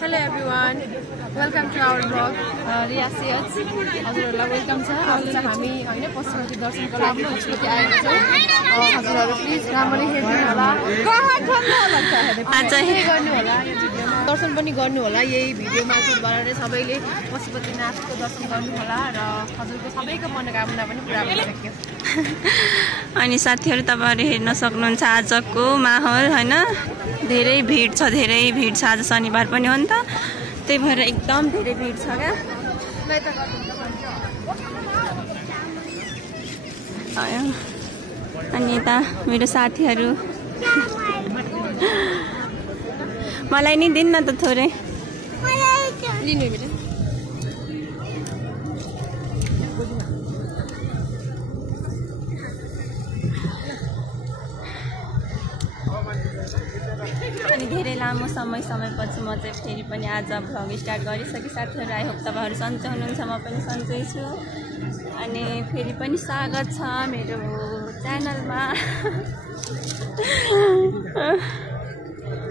Hello everyone, welcome to our vlog. Riya Siyats हजुरहरुलाई welcome छ। आज चाहिँ हामी हैन पशुपति दर्शनको लागि पशुपति आएको छौं। हजुरहरु प्लिज राम्ररी हेर्नु होला। कहाँ खम्नु होला त आज गर्नु होला यो भिडियोमा। दर्शन पनि गर्नु होला। यही भिडियो मार्फतबाट नै सबैले पशुपतिनाथको दर्शन गर्नु होला र हजुरको सबैको मनोकामना पनि पूरा हुन सक्यो। अनि साथीहरु तपाईहरु हेर्न सक्नुहुन्छ आजको माहौल हैन। धेरै भिड छ आज शनिबार पनि हो नि त। त्यही भएर एकदम धेरै भिड छ क्या। अनि यता मेरो साथीहरु मलाई नि दिन न त थोरै लिनु बेटा। अनि धेरै लामो समयपछि म चाहिँ फेरि पनि आज भ्लग स्टार्ट गरिसके साथीहरु। आई होप तपाईहरु सन्चै हुनुहुन्छ, म पनि सन्चै छु। अनि फेरि पनि स्वागत छ मेरो च्यानलमा।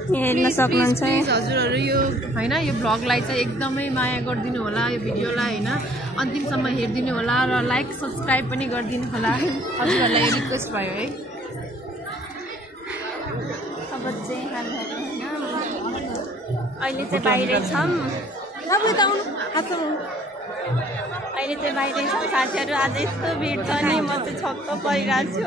हेर्न सक्नुहुन्छ हजुरहरु यो हैन यो भ्लगलाई चाहिँ एकदमै माया गरिदिनु होला। यो भिडियोलाई हैन अन्तिमसम्म हेर्दिनु होला र लाइक सब्स्क्राइब पनि गरिदिनु होला। हजुरहरुलाई यो रिक्वेस्ट भयो है। अब चाहिँ हामीहरु हैन अहिले चाहिँ बाहिरै छौं। अहिले चाहिँ बाहिरै छौं साथीहरु। आज यस्तो भिड छ नि म चाहिँ छक्क परिरहेको छु।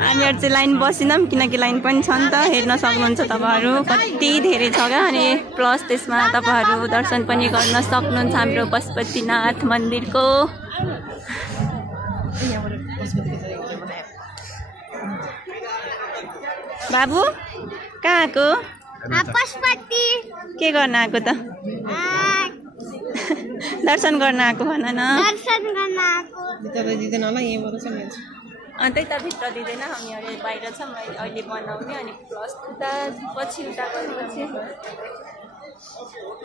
हामीहरु चाहिँ लाइन बसिनौं किनकि लाइन पनि छ नि त। हेर्न सक्नुहुन्छ तपाईहरु कति धेरै छ क्या। अनि प्लस त्यसमा तपाईहरु दर्शन पनि गर्न सक्नुहुन्छ हाम्रो पशुपतिनाथ मन्दिरको। बाबु कहाँ आएको? पशुपति के गर्न आएको त? दर्शन गर्न आएको भन न। दर्शन गर्न आएको। भित्र दिदैन होला यहीँबाट छ नि। त्यही त भित्र दिँदैन। हामीहरु बाहिर छौं अहिले बनाउने। अनि प्लस उता पछि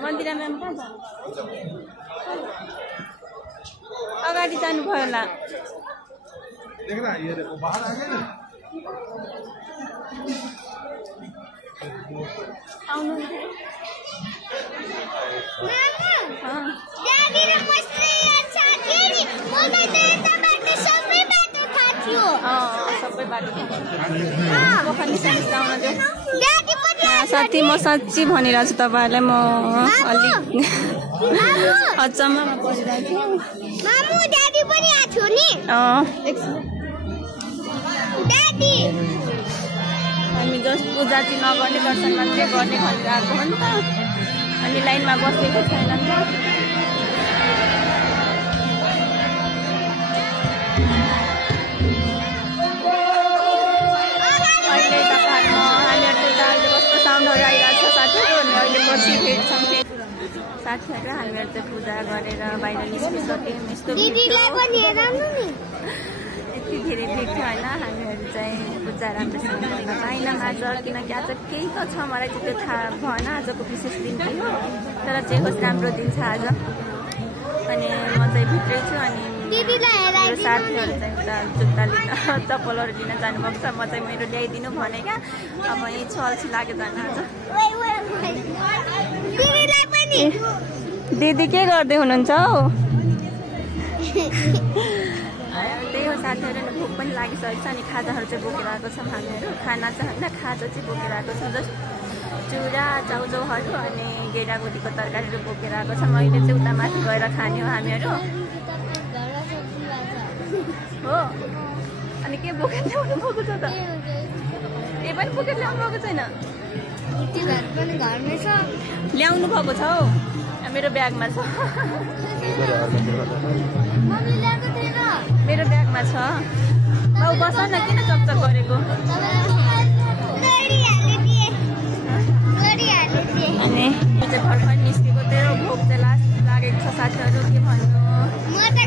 मन्दिरमा कहाँ जानु? अगाडि जानु भयो होला। आउनु साथी म साँच्ची भनिरहेको छु तपाईहरुलाई। म अलिक अचम्ममा परिरहेको छु। हामी जस्ट पूजा चाहिँ नगर्ने दर्शन मात्रै गर्ने भनेर आएको हो नि त। अनि लाइनमा बसेको छैन नि त। अहिले हामीहरु कस्तो साउन्डहरू आइरहेको छ साथीहरु। अनि अहिले पछि भेट्छौँ साथीहरु। हामीहरु चाहिँ पूजा गरेर बाहिर निस्किसक्यौँ। यस्तो यति धेरै भिड थियो होइन। हामीहरु चाहिँ पूजा राम्रोसँग गर्न पाएनौँ आज किनकि आज केही त छ मलाई चाहिँ त्यो थाहा भएन। आजको विशेष दिन के हो तर चाहिँ होस् राम्रो दिन छ आज। अनि म चाहिँ भित्रै छु। अनि मेरो साथीहरु चाहिँ उता जुत्ता लिन चप्पलहरू लिन जानुभएको छ। म चाहिँ मेरो ल्याइदिनु भने क्या। अब यहीँ छल्छी लाग्यो जान आज। दिदी के गर्दै हुनुहुन्छ हौ? त्यही हो साथीहरु। भोक पनि लागिसकेको छ। अनि खाजाहरू चाहिँ बोकेर आएको छौँ हामीहरु। खाना चाहिँ होइन खाजा चाहिँ बोकेर आएको छौँ। जस्ट चुरा चाउचाउहरू अनि गेडागुदीको तरकारीहरू बोकेर आएको छौँ। अहिले चाहिँ उता माथि गएर खाने हो हामीहरु हो। अनि के बोकेर ल्याउनु भएको छ त? केही पनि बोकेर ल्याउनु भएको छैन? ल्याउनु भएको छ हौ। मेरो ब्यागमा छ। मेरो ब्यागमा छ। बाउ बस न किन चकचक गरेको? अनि चाहिँ भर्खर निस्केको त्यही भोक चाहिँ लागेको छ साथीहरु। के भन्नु।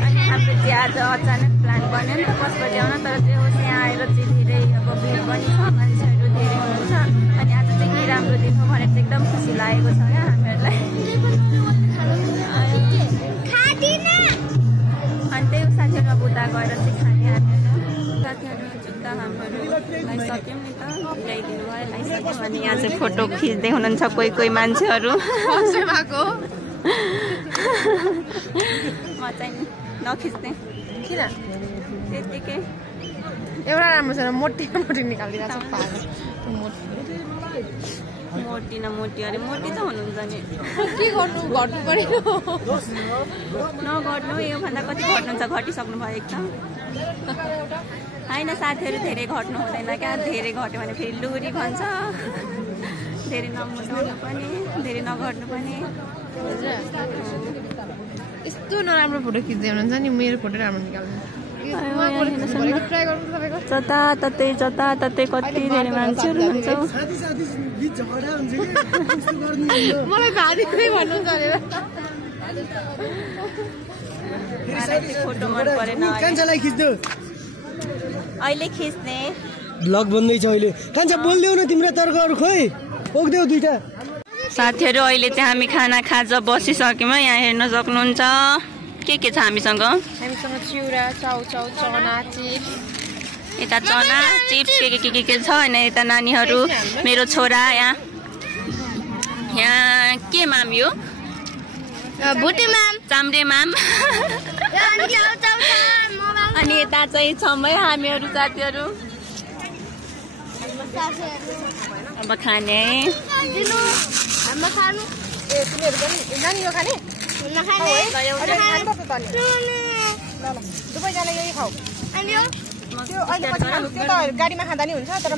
अनि हाम्रो चाहिँ आज अचानक प्लान बन्यो नि त पशुपति आउन। तर चाहिँ होस् यहाँ आएर चाहिँ धेरै अब भिड पनि छ, मान्छेहरू धेरै हुनुहुन्छ। अनि आज चाहिँ के राम्रो दिन हो भनेर चाहिँ एकदम खुसी लागेको छ क्या हामीहरूलाई। अनि त्यही साथीहरु अब उता गएर चाहिँ खाने हामीहरू साथीहरु त हामीहरूलाई सक्यौँ नि त ल्याइदिनु भयो ल्याइसक्यौँ अनि यहाँ चाहिँ फोटो खिच्दै हुनुहुन्छ कोही मान्छेहरू म चाहिँ नखिच्ने किन त्यतिकै एउटा राम्रो छैन मोटी निकालिदिरहेको छ मोटी न मोटी अरे मोटी त हुनुहुन्छ नि के गर्नु घट्नु पर्यो नघट्नु योभन्दा कति घट्नुहुन्छ घटिसक्नु भयो एकदम होइन साथीहरू धेरै घट्नु हुँदैन क्या धेरै घट्यो भने फेरि लुरी भन्छ धेरै नमुटाउनु पनि धेरै नघट्नु पनि यस्तो नराम्रो फोटो खिच्दै हुनुहुन्छ नि मेरो फोटो राम्रो निकाल्नु जताततै कति धेरै मान्छेहरू हुन्छ मलाई भाँदै भन्नुहुन्छ फोटो मन परेन अहिले खिच्ने ब्लग बन्दैछ अहिले कान्छा बोल्देऊ न तिम्रो तर्कहरू खोइ पोक्देऊ दुईटा साथीहरू अहिले चाहिँ हामी खाना खाजा बसिसक्यौँ यहाँ हेर्न सक्नुहुन्छ के छ हामीसँग चिउरा चाउचाउ चना चिप्स यता चना चिप्स के छ होइन यता नानीहरू मेरो छोरा यहाँ के माम यो भुटे माम चाम्रे माम अनि यता चाहिँ छौँ है हामीहरू साथीहरू अब खाने गाडीमा खाँदा नि हुन्छ तर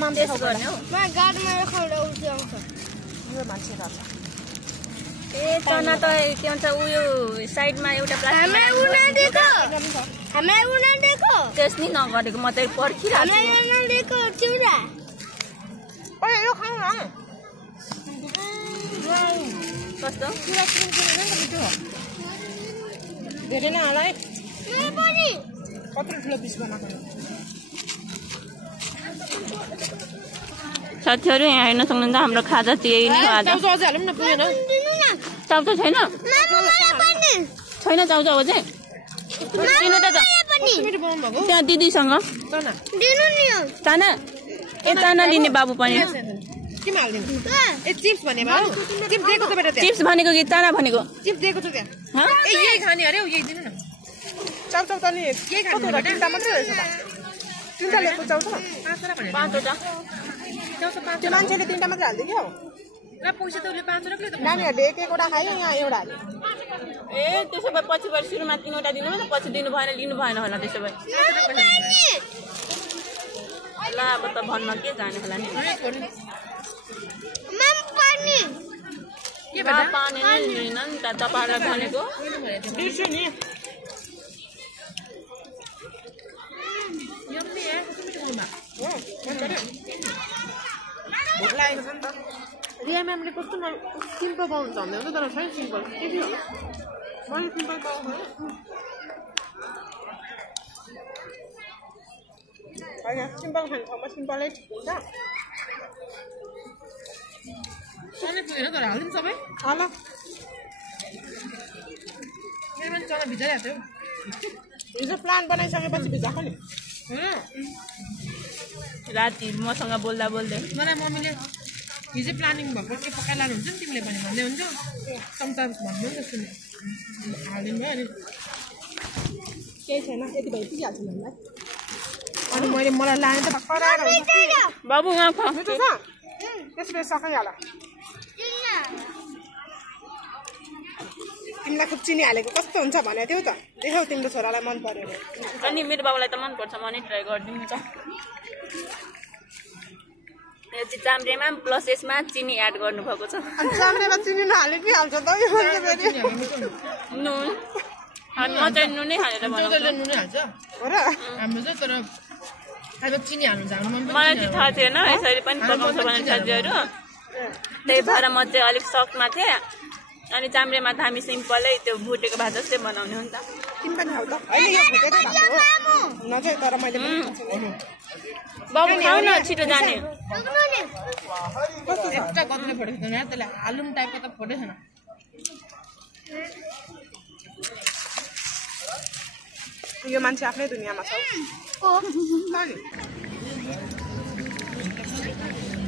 चना त के भन्छ उयो साइडमा एउटा टेस्ट नि नगरेको म चाहिँ पर्खिरहेको कस्तो धेरै नै होला है कत्रो ठुलो पिस बनाएको साथीहरू यहाँ हेर्न सक्नुहुन्छ हाम्रो खाजा चाहिँ यही नै हो आज चाउचाउ छैन चाउचाउ चाहिँ दिनु त त्यहाँ दिदीसँग चाना ए चाना लिने बाबु पनि चिप्स भनेको कि चाना भनेको चिप्स दिएको छु त्यहाँ यही खाने अरे यही दिनु न चाउचाउ त नि के खाने तिनवटा मात्रै रहेछ तिनवटा ल्याएको चाउचाउ पाँचवटा त्यो मान्छेले तिनवटा मात्रै हालिदियो क्या पैसा त उसले 5 रुपियाँ नानीहरूले एक-एकवटा खायो यहाँ एउटा हाल्यो ए त्यसो भए पछि सुरुमा 3वटा दिनु न पछि दिनु भएन लिनु भएन होला त्यसो भए ल अब त भन्न के जाने होला नि पानी नै लिन नि त तपाईँहरूलाई भनेको भोक लागेको छ नि त रिया म्यामले कस्तो सिम्पल बनाउनु छ भन्दै तर छैन सिम्पल के थियो मैले सिम्पल बनाउनु होइन सिम्पल खाने ठाउँमा सिम्पलै ठिक हुन्छ चना पुगेन तर हालिदिनु सबै ल मेरो पनि चना भिजाइरहेको थियो हिजो प्लान बनाइसकेपछि भिजाएको नि राति मसँग बोल्दा बोल्दै मलाई मम्मीले हिजो प्लानिङ भएको के पकाइ लानुहुन्छ नि तिमीले पनि भन्दै हुन्छ चम्चा भन्नु नि त सुने हालिदिनु भयो अनि केही छैन यति भए पुगिहाल्छ हामीलाई अनि मैले मलाई लाने त कराएर बाबु उहाँ मिठो छ त्यसपछि सकिहाल तिमीलाई खुब चिनी हालेको कस्तो हुन्छ भनेको थियौ त देखाउ तिम्रो छोरालाई मन पर्यो अनि मेरो बाबुलाई त मनपर्छ म नि ट्राई गरिदिनु त यो चाहिँ चाम्रेमा प्लस यसमा चिनी एड गर्नुभएको छ अनि चाम्रेमा चिनी नहाले के हाल्छ त यो फेरि नुन अनि म चाहिँ नुनै हालेर बनाउँछु नुनै हाल्छ हो र हाम्रो चाहिँ तर अब चिनी हाल्नु जानु मन मलाई चाहिँ थाहा थिएन यसरी पनि पकाउँछ भने साथीहरू त्यही भएर म चाहिँ अलिक सकमा थिएँ अनि चाम्रेमा त हामी सिम्पलै त्यो भुटेको भात जस्तै बनाउने हो नि त तिमी पनि खाऊ त अहिले यो भुटेकै भात हो नचाहिँ तर मैले बाबु खाऊ न छिटो जाने कस्तो एउटा कत्ले फोटो खिच्नु यहाँ त्यसले हालुम टाइपको त फोटो छैन यो मान्छे आफ्नै दुनियाँमा छ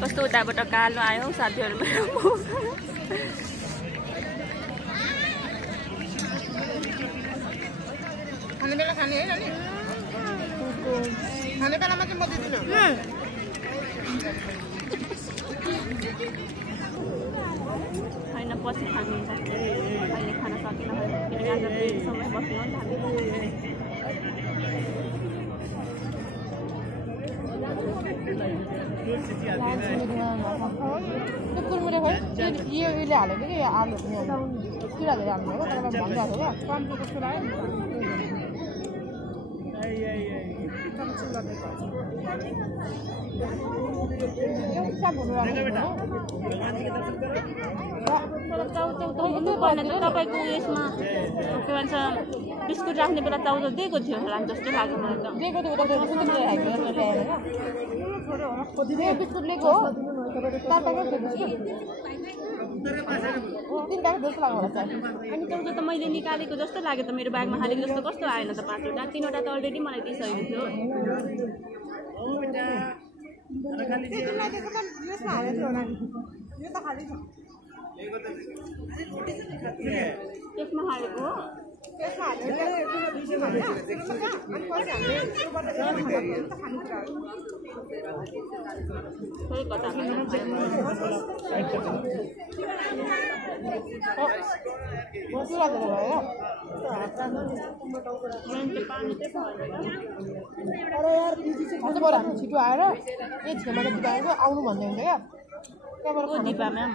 कस्तो उताबाट कालो आयो साथीहरू मेरो खाने बेला खाने है नानी खाने बेलामा चाहिँ म दिदिनँ होइन पछि खानुहुन्छ अहिले खान सकिन किनकि आज ब्रेकसम्म बस्यो नि कुरमुरे खोइ यो उहिले हालेको कि आलु किरा हालेर हाल्नु हो तपाईँलाई भनिरहेको थियो क्या कम्ती जस्तो लाग्यो तपाईँको उयसमा के भन्छ बिस्कुट राख्ने बेला चाउचाउ दिएको थियो होला जस्तो लाग्यो मलाई त दिएको थियो बिस्कुट लिएको हो अनि चाउचाउ त मैले निकालेको जस्तो लाग्यो त मेरो ब्यागमा हालेको जस्तो कस्तो आएन त 5वटा 3वटा त अलरेडी मलाई दिइसकेको थियो त्यसमा हालेको हो छिटो आएर यही छेउमा त बिताएको आउनु भन्दै हुन्छ क्या त्यहाँबाट दिपा म्याम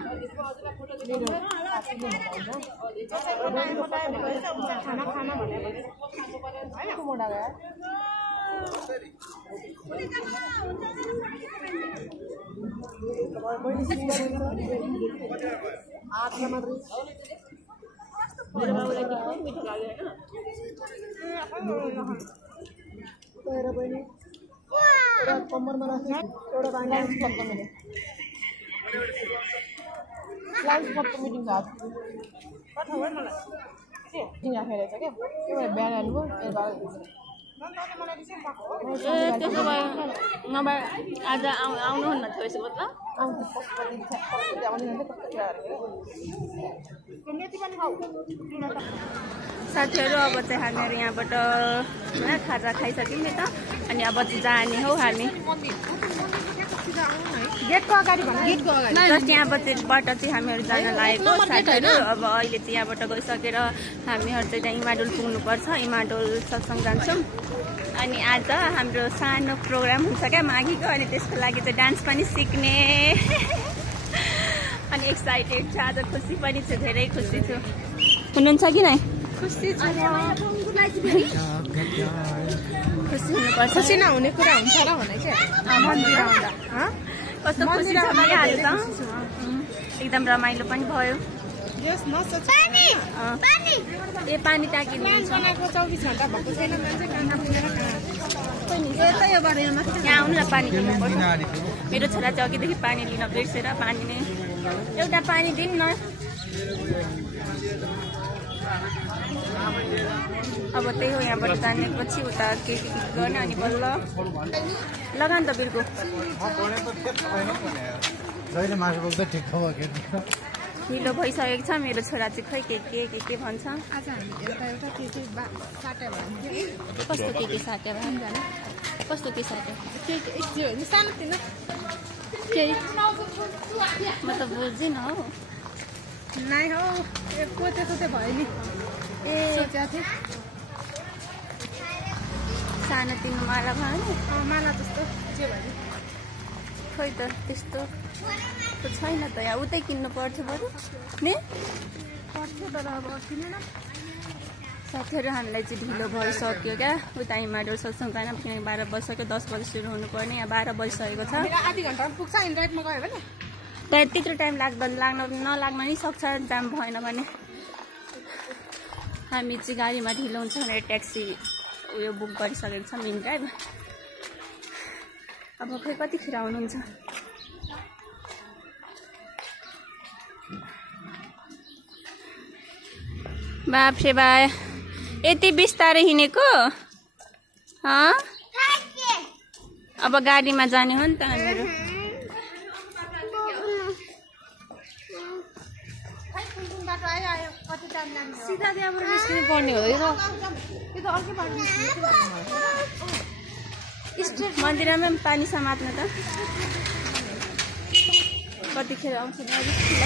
मेरो बाबुलाई कस्तो मिठो लाग्यो होइन कम्मरमा राख्ने एउटा लाइन्स क्लबको मिटिङ राखेर छ क्या बिहान हाल्नुभयो त्यसो भए नभए आज आउनुहुन्न थियो यसो मतलब साथीहरू अब चाहिँ हामीहरू यहाँबाट खाजा खाइसक्यौँ नि त अनि अब चाहिँ जाने हौ हामी गेटको अगाडि जस्ट यहाँबाट चाहिँ हामीहरू जान लागेको साथीहरू अब अहिले चाहिँ यहाँबाट गइसकेर हामीहरू चाहिँ त्यहाँ इमाडोल पुग्नुपर्छ इमाडोल सत्सङ्ग जान्छौँ अनि आज हाम्रो सानो प्रोग्राम हुन्छ क्या माघीको अनि त्यसको लागि चाहिँ डान्स पनि सिक्ने अनि एक्साइटेड छ आज खुसी पनि छु धेरै खुसी छु हुनुहुन्छ कि नै खुसी छु खुसी हुनुपर्छ खुसी नहुने कुरा हुन्छ र भने क्या मन्दिर आउँदा कस्तो खुसी छ भइहाल्यो त एकदम रमाइलो पनि भयो ए पानी टाकिदिन्छ 24 घण्टा भएको छैन मान्छे खाना पुगेर यहाँ आउनु न पानी लिनुपर्छ मेरो छोरा चाहिँ अघिदेखि पानी लिन बिर्सेर पानी नै एउटा पानी दिउँ न अब त्यही हो यहाँबाट जानेपछि उता के गर्ने अनि बल्ल लगा नि त बिर्को ढिलो भइसकेको छ मेरो छोरा चाहिँ खै के भन्छ आज हामी एउटा के साट्या भयो कस्तो के साट्या भयो कस्तो के साट्या सानोतिनो म त बुझ्दिनँ हौ नाइ हौ कोते भयो नि ए सोचेको थिएँ सानोतिनो माला भयो नि माला जस्तो के भयो खै त त्यस्तो छैन त यहाँ उतै किन्नु पर्छ बरु नि पर्थ्यो तर अब किनेन साथीहरू हामीलाई चाहिँ ढिलो भइसक्यो क्या उता इमाडोल सत्सङ्ग जान किनकि 12 बजिसक्यो 10 बजी सुरु हुनुपर्ने यहाँ 12 बजिसकेको छ आधी घन्टामा पुग्छ इन्ड्राइभमा गयो भने त्यहाँ त्यत्रो टाइम नलाग्न नि सक्छ जाम भएन भने हामी चाहिँ गाडीमा ढिलो हुन्छ भनेर ट्याक्सी उयो बुक गरिसकेको छौँ इन्ड्राइभ अब खै कतिखेर आउनुहुन्छ बाप रे बा यति बिस्तारै हिँडेको अब गाडीमा जाने हो नि त हामीहरू सिधा त्यहाँबाट निस्किनु पर्ने हो यो त अर्कै बाटो स्ट्रेट मन्दिरमा पनि पानी समात्नु त कतिखेर आउँछ नि अलिक ल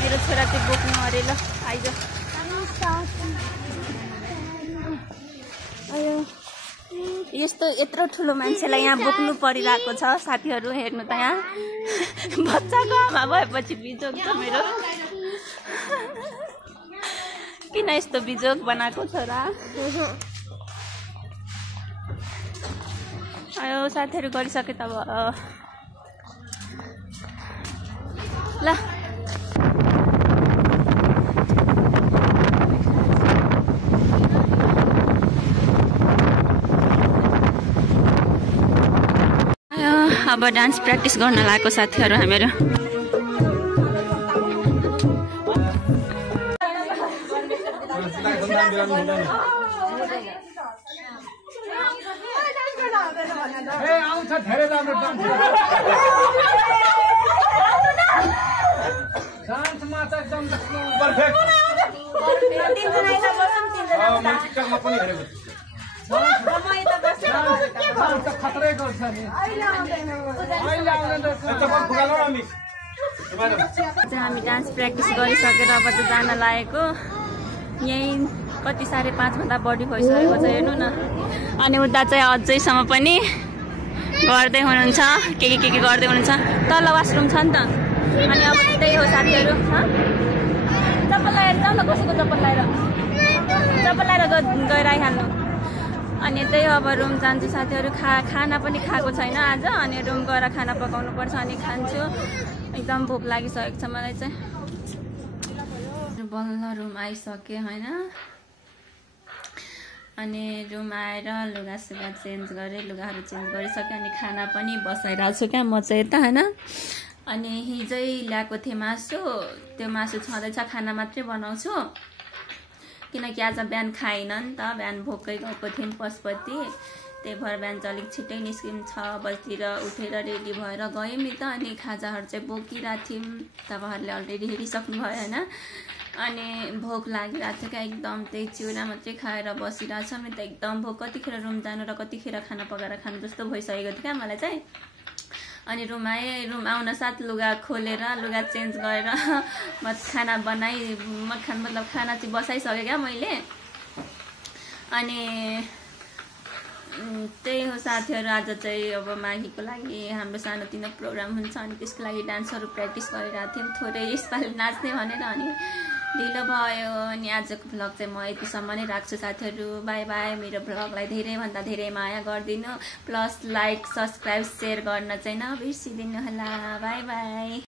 मेरो छोरा चाहिँ बोक्नु अरे ल आइज अयो यस्तो यत्रो ठुलो मान्छेलाई यहाँ बोक्नु परिरहेको छ साथीहरू हेर्नु त यहाँ बच्चाको आमा भएपछि बिजोग छ मेरो किन यस्तो बिजोग बनाएको छोरा आयो साथीहरू गरिसके त अब ल अब डान्स प्र्याक्टिस गर्न लागेको साथीहरू हामीहरू हामी डान्स प्र्याक्टिस गरिसकेर अब त जान लागेको यहीँ कति 5:30 भन्दा बढी भइसकेको छ हेर्नु न अनि उता चाहिँ अझैसम्म पनि गर्दै हुनुहुन्छ के गर्दै हुनुहुन्छ तल वासरुम छ नि त अनि अब त्यही हो साथीहरू चप्पल लगाएर जाउँ न कसैको चप्पल लगाएर गएर आइहाल्नु अनि त्यही अब रुम जान्छु साथीहरू खाना पनि खाएको छैन आज अनि रुम गएर खाना पकाउनु पर्छ अनि खान्छु एकदम भोक लागिसकेको छ मलाई चाहिँ बल्ल रुम आइसकेँ होइन अनि रुम आएर लुगासुगा चेन्ज गरेँ लुगाहरू चेन्ज गरिसकेँ अनि खाना पनि बसाइरहेको छु क्या म चाहिँ यता होइन अनि हिजै ल्याएको थिएँ मासु त्यो मासु छँदैछ खाना मात्रै बनाउँछु किनकि आज बिहान खाइनँ नि त बिहान भोकै गएको थिएँ पशुपति त्यही भएर बिहान चाहिँ अलिक छिट्टै निस्किम 6 बजीतिर उठेर रेडी भएर गयौँ नि त अनि खाजाहरू चाहिँ बोकिरहेको थियौँ तपाईँहरूले अलरेडी हेरिसक्नुभयो होइन अनि भोक लागिरहेको थियो क्या एकदम त्यही चिउरा मात्रै खाएर बसिरहेको छ नि त एकदम भोक कतिखेर रुम जानु र कतिखेर खाना पकाएर खानु जस्तो भइसकेको थियो क्या मलाई चाहिँ अनि रुम आएँ रुम आउन साथ लुगा खोलेर लुगा चेन्ज गरेर खाना बनाइ मतलब खाना चाहिँ बसाइसकेँ क्या मैले अनि त्यही हो साथीहरू आज चाहिँ अब माघीको लागि हाम्रो सानोतिनो प्रोग्राम हुन्छ अनि त्यसको लागि डान्सहरू प्र्याक्टिस गरिरहेको थियौँ थोरै यसपालि नाच्ने भनेर अनि ढिलो भयो अनि आजको भ्लग चाहिँ म यतिसम्म नै राख्छु साथीहरू बाई बाई मेरो भ्लगलाई धेरैभन्दा धेरै माया गरिदिनु प्लस लाइक सब्सक्राइब सेयर गर्न चाहिँ नबिर्सिदिनु होला बाई बाई